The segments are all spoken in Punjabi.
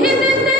ಗೆದ್ದಿದ್ದೆ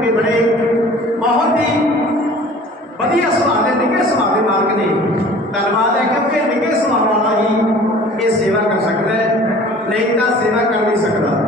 ਕਿ ਬੜੇ ਬਹੁਤ ਹੀ ਵਧੀਆ ਸੁਭਾਅ ਦੇ, ਨਿੱਘੇ ਸੁਭਾਅ ਦੇ ਮਾਲਕ ਨੇ। ਧੰਨਵਾਦ ਹੈ ਕਿਉਂਕਿ ਨਿੱਘੇ ਸੁਭਾਅ ਵਾਲਾ ਹੀ ਇਹ ਸੇਵਾ ਕਰ ਸਕਦਾ ਹੈ, ਨਹੀਂ ਤਾਂ ਸੇਵਾ ਕਰ ਨਹੀਂ ਸਕਦਾ।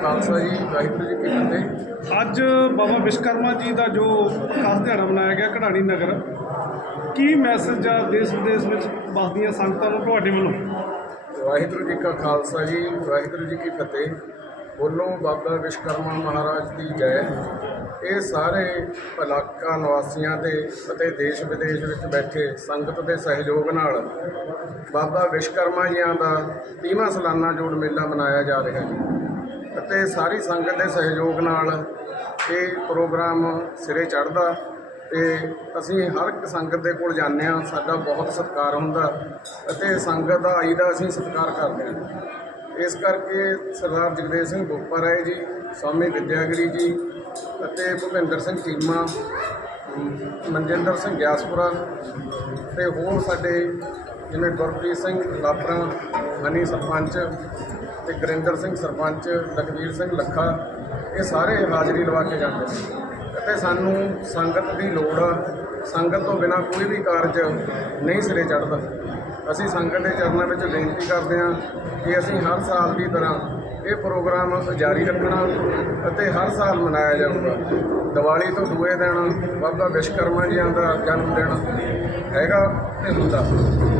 ਖਾਲਸਾ ਜੀ ਵਾਹਿਗੁਰੂ ਜੀ ਕੀ ਫਤਿਹ। ਅੱਜ ਬਾਬਾ ਵਿਸ਼ਕਰਮਾ ਜੀ ਦਾ ਜੋ ਪ੍ਰਕਾਸ਼ ਦਿਹਾੜਾ ਮਨਾਇਆ ਗਿਆ ਕਢਾਣੀ ਨਗਰ ਕੀ ਮੈਸੇਜ ਆ ਦੇਸ਼ ਵਿਦੇਸ਼ ਵਿੱਚ ਵਸਦੀਆਂ ਸੰਗਤਾਂ ਨੂੰ ਤੁਹਾਡੇ ਵੱਲੋਂ? ਵਾਹਿਗੁਰੂ ਜੀ ਕਾ ਖਾਲਸਾ ਜੀ ਵਾਹਿਗੁਰੂ ਜੀ ਕੀ ਫਤਿਹ। ਬੋਲੋ ਬਾਬਾ ਵਿਸ਼ਕਰਮਾ ਮਹਾਰਾਜ ਦੀ ਜੈ। ਇਹ ਸਾਰੇ ਇਲਾਕਾ ਨਿਵਾਸੀਆਂ ਦੇ ਅਤੇ ਦੇਸ਼ ਵਿਦੇਸ਼ ਵਿੱਚ ਬੈਠੇ ਸੰਗਤ ਦੇ ਸਹਿਯੋਗ ਨਾਲ ਬਾਬਾ ਵਿਸ਼ਕਰਮਾ ਜੀਆਂ ਦਾ 30ਵਾਂ ਸਾਲਾਨਾ ਜੋੜ ਮੇਲਾ ਮਨਾਇਆ ਜਾ ਰਿਹਾ ਹੈ। ਅਤੇ ਸਾਰੀ ਸੰਗਤ ਦੇ ਸਹਿਯੋਗ ਨਾਲ ਇਹ ਪ੍ਰੋਗਰਾਮ ਸਿਰੇ ਚੜ੍ਹਦਾ ਤੇ ਅਸੀਂ ਹਰ ਇੱਕ ਸੰਗਤ ਦੇ ਕੋਲ ਜਾਂਦੇ ਹਾਂ, ਸਾਡਾ ਬਹੁਤ ਸਤਿਕਾਰ ਹੁੰਦਾ ਅਤੇ ਸੰਗਤ ਦਾ ਆਈ ਦਾ ਅਸੀਂ ਸਤਿਕਾਰ ਕਰਦੇ ਹਾਂ। ਇਸ ਕਰਕੇ ਸਰਦਾਰ ਜਗਦੇਵ ਸਿੰਘ ਬੋਪਾ ਰਾਏ ਜੀ, ਸਵਾਮੀ ਵਿਦਿਆਗਰੀ ਜੀ ਅਤੇ ਭੁਪਿੰਦਰ ਸਿੰਘ ਚੀਮਾ, ਮਨਜਿੰਦਰ ਸਿੰਘ ਗਿਆਸਪੁਰਾ ਤੇ ਹੋਰ ਸਾਡੇ ਜਿਵੇਂ ਗੁਰਪ੍ਰੀਤ ਸਿੰਘ ਲਾਪਰਾ, ਹਨੀ ਸਰਪੰਚ ਤੇ ਗੁਰਿੰਦਰ ਸਿੰਘ ਸਰਪੰਚ ਲਖਵੀਰ ਸਿੰਘ ਲੱਖਾ, ਇਹ ਸਾਰੇ ਹਾਜ਼ਰੀ ਲਵਾ ਕੇ ਜਾਂਦੇ ਨੇ। ਅਤੇ ਸਾਨੂੰ ਸੰਗਤ ਦੀ ਲੋੜ ਆ। ਸੰਗਤ ਤੋਂ ਬਿਨਾ ਕੋਈ ਵੀ ਕਾਰਜ ਨਹੀਂ ਸਿਰੇ ਚੜ੍ਹਦਾ। ਅਸੀਂ ਸੰਗਤ ਦੇ ਚਰਨਾਂ ਵਿੱਚ ਬੇਨਤੀ ਕਰਦੇ ਹਾਂ ਕਿ ਅਸੀਂ ਹਰ ਸਾਲ ਦੀ ਤਰ੍ਹਾਂ ਇਹ ਪ੍ਰੋਗਰਾਮ ਜਾਰੀ ਰੱਖਣਾ ਅਤੇ ਹਰ ਸਾਲ ਮਨਾਇਆ ਜਾਊਗਾ। ਦੀਵਾਲੀ ਤੋਂ ਦੂਏ ਦਿਨ ਬਾਬਾ ਵਿਸ਼ਕਰਮਾ ਜੀਆਂ ਦਾ ਜਨਮ ਦਿਨ ਹੈਗਾ ਤੇ ਹੁੰਦਾ।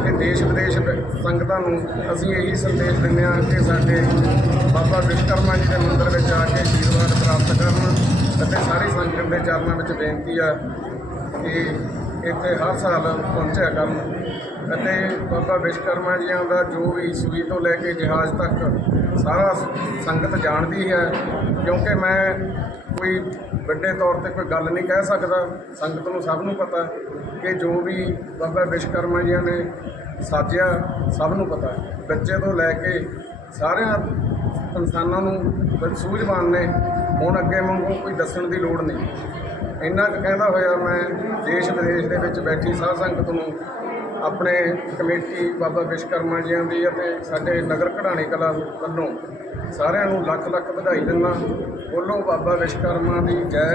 ਇਹ ਦੇਸ਼ ਵਿਦੇਸ਼ ਸੰਗਤਾਂ ਨੂੰ ਅਸੀਂ ਇਹੀ ਸੰਦੇਸ਼ ਦਿੰਦੇ ਹਾਂ ਕਿ ਸਾਡੇ ਬਾਬਾ ਵਿਸ਼ਕਰਮਾ ਜੀ ਦੇ ਮੰਦਿਰ ਵਿੱਚ ਆ ਕੇ ਆਸ਼ੀਰਵਾਦ ਪ੍ਰਾਪਤ ਕਰਨ ਅਤੇ ਸਾਰੀ ਸੰਗਤ ਦੇ ਚਰਨਾਂ ਵਿੱਚ ਬੇਨਤੀ ਆ ਕਿ ਇੱਥੇ ਹਰ ਸਾਲ ਪਹੁੰਚਿਆ ਕਰਨ ਅਤੇ ਬਾਬਾ ਵਿਸ਼ਕਰਮਾ ਜੀਆਂ ਦਾ ਜੋ ਵੀ ਸੂਈ ਤੋਂ ਲੈ ਕੇ ਜਹਾਜ਼ ਤੱਕ ਸਾਰਾ ਸੰਗਤ ਜਾਣਦੀ ਹੈ, ਕਿਉਂਕਿ ਮੈਂ ਕੋਈ ਵੱਡੇ ਤੌਰ ਤੇ ਕੋਈ ਗੱਲ ਨਹੀਂ ਕਹਿ ਸਕਦਾ। ਸੰਗਤ ਨੂੰ ਸਭ ਨੂੰ ਪਤਾ ਕਿ ਜੋ ਵੀ ਬਾਬਾ ਵਿਸ਼ਕਰਮਾ ਜੀਆਂ ਨੇ ਸਾਜਿਆ, ਸਭ ਨੂੰ ਪਤਾ। ਬੱਚੇ ਤੋਂ ਲੈ ਕੇ ਸਾਰਿਆਂ ਇਨਸਾਨਾਂ ਨੂੰ ਸੂਝਵਾਨ ਨੇ। ਹੁਣ ਅੱਗੇ ਵਾਂਗੂ ਕੋਈ ਦੱਸਣ ਦੀ ਲੋੜ ਨਹੀਂ। ਇੰਨਾ ਕੁ ਕਹਿੰਦਾ ਹੋਇਆ ਮੈਂ ਦੇਸ਼ ਵਿਦੇਸ਼ ਦੇ ਵਿੱਚ ਬੈਠੀ ਸਾਧ ਸੰਗਤ ਨੂੰ ਆਪਣੇ ਕਮੇਟੀ ਬਾਬਾ ਵਿਸ਼ਕਰਮਾ ਜੀਆਂ ਦੀ ਅਤੇ ਸਾਡੇ ਨਗਰ ਕਢਾਣੀ ਕਲਾ ਵੱਲੋਂ ਸਾਰਿਆਂ ਨੂੰ ਲੱਖ ਲੱਖ ਵਧਾਈ ਦਿੰਦਾ। ਬੋਲੋ ਬਾਬਾ ਵਿਸ਼ਕਰਮਾ ਦੀ ਜੈ।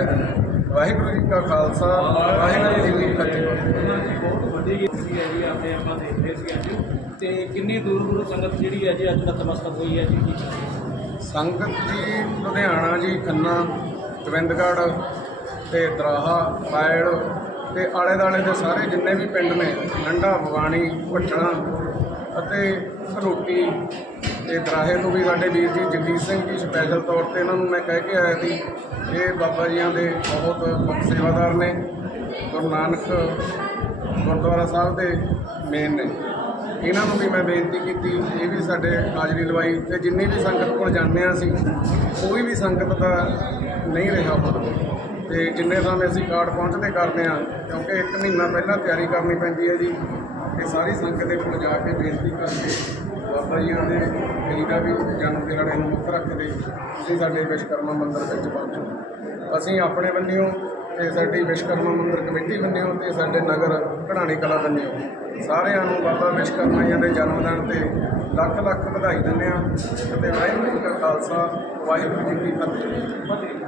ਵਾਹਿਗੁਰੂ ਜੀ ਕਾ ਖਾਲਸਾ ਵਾਹਿਗੁਰੂ ਜੀ ਕੀ ਫਤਿਹ। ਬਹੁਤ ਵੱਡੀ ਗਿਣਤੀ ਹੈ ਜੀ ਆਪਣੇ ਆਪਾਂ ਦੇਖਦੇ ਸੀ ਅੱਜ। ਤੇ ਕਿੰਨੀ ਦੂਰ ਦੂਰ ਸੰਗਤ ਜਿਹੜੀ ਹੈ ਜੀ ਅੱਜ ਨਤਮਸਤਕ ਹੋਈ ਹੈ ਜੀ ਸੰਗਤ ਜੀ ਲੁਧਿਆਣਾ ਜੀ ਖੰਨਾ ਗੋਬਿੰਦਗੜ੍ਹ ਤੇ ਦਰਾਹਾ ਪਾਇਲ ਤੇ ਆਲੇ ਦਾਲੇ ਦੇ ਸਾਰੇ ਜਿੰਨੇ ਵੀ ਪਿੰਡ ਨੇ ਨੰਡਾ ਭਵਾਨੀ ਭੱਟਣਾ ਅਤੇ ਰੋਟੀ ਤੇ ਦਰਾਹੇ ਨੂੰ ਵੀ ਸਾਡੇ ਵੀਰ ਜੀ ਜਗਜੀਤ ਸਿੰਘ ਜੀ ਸਪੈਸ਼ਲ ਤੌਰ ਤੇ ਇਹਨਾਂ ਨੂੰ ਮੈਂ ਕਹਿ ਕੇ ਆਇਆ ਸੀ, ਇਹ ਬਾਬਾ ਜੀਆਂ ਦੇ ਬਹੁਤ ਸੇਵਾਦਾਰ ਨੇ, ਗੁਰੂ ਨਾਨਕ ਗੁਰਦੁਆਰਾ ਸਾਹਿਬ ਦੇ ਮੇਨ ਨੇ। ਇਹਨਾਂ ਨੂੰ ਵੀ ਮੈਂ ਬੇਨਤੀ ਕੀਤੀ, ਇਹ ਵੀ ਸਾਡੇ ਹਾਜ਼ਰੀ ਲਵਾਈ ਤੇ ਜਿੰਨੀ ਵੀ ਸੰਗਤ ਕੋਲ ਜਾਂਦੇ ਹਾਂ ਅਸੀਂ, ਕੋਈ ਵੀ ਸੰਗਤ ਦਾ ਨਹੀਂ ਰਿਹਾ ਹੁਣ ਤੇ ਜਿੰਨੇ ਸਮੇਂ ਅਸੀਂ ਕਾਰਡ ਪਹੁੰਚਦੇ ਕਰਦੇ ਹਾਂ, ਕਿਉਂਕਿ ਇੱਕ ਮਹੀਨਾ ਪਹਿਲਾਂ ਤਿਆਰੀ ਕਰਨੀ ਪੈਂਦੀ ਹੈ ਜੀ, ਤੇ ਸਾਰੀ ਸੰਗਤ ਦੇ ਕੋਲ ਜਾ ਕੇ ਬੇਨਤੀ ਕਰਕੇ ਬਾਬਾ ਜੀਆਂ ਦੇ ਕਈ ਦਾ ਵੀ ਜਨਮ ਦਿਹਾੜੇ ਨੂੰ ਮੁੱਖ ਰੱਖਦੇ ਤੁਸੀਂ ਸਾਡੇ ਵਿਸ਼ਕਰਮਾ ਮੰਦਿਰ ਵਿੱਚ ਪਹੁੰਚੋ। ਅਸੀਂ ਆਪਣੇ ਬੰਨਿਓ ਤੇ ਸਾਡੀ ਵਿਸ਼ਕਰਮਾ ਮੰਦਿਰ ਕਮੇਟੀ ਬੰਨਿਓ ਤੇ ਸਾਡੇ ਨਗਰ ਘੜਾਣੀ ਕਲਾ ਬੰਨਿਓ ਸਾਰਿਆਂ ਨੂੰ ਬਾਬਾ ਵਿਸ਼ਕਰਮਾ ਜੀ ਦੇ ਜਨਮ ਦਿਨ ਤੇ ਲੱਖ ਲੱਖ ਵਧਾਈ ਦਿੰਦੇ ਆ ਤੇ ਵਾਹਿਗੁਰੂ ਜੀ ਕਾ ਖਾਲਸਾ, ਵਾਹਿਗੁਰੂ ਜੀ ਕੀ ਫਤਿਹ।